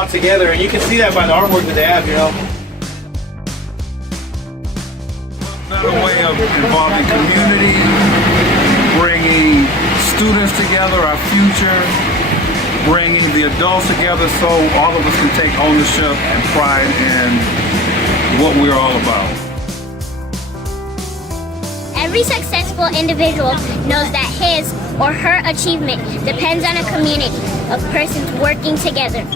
lot together, and you can see that by the artwork that they have, you know. Another way of involving community, bringing students together, our future, bringing the adults together so all of us can take ownership and pride in what we're all about. Every successful individual knows that his or her achievement depends on a community of persons working together.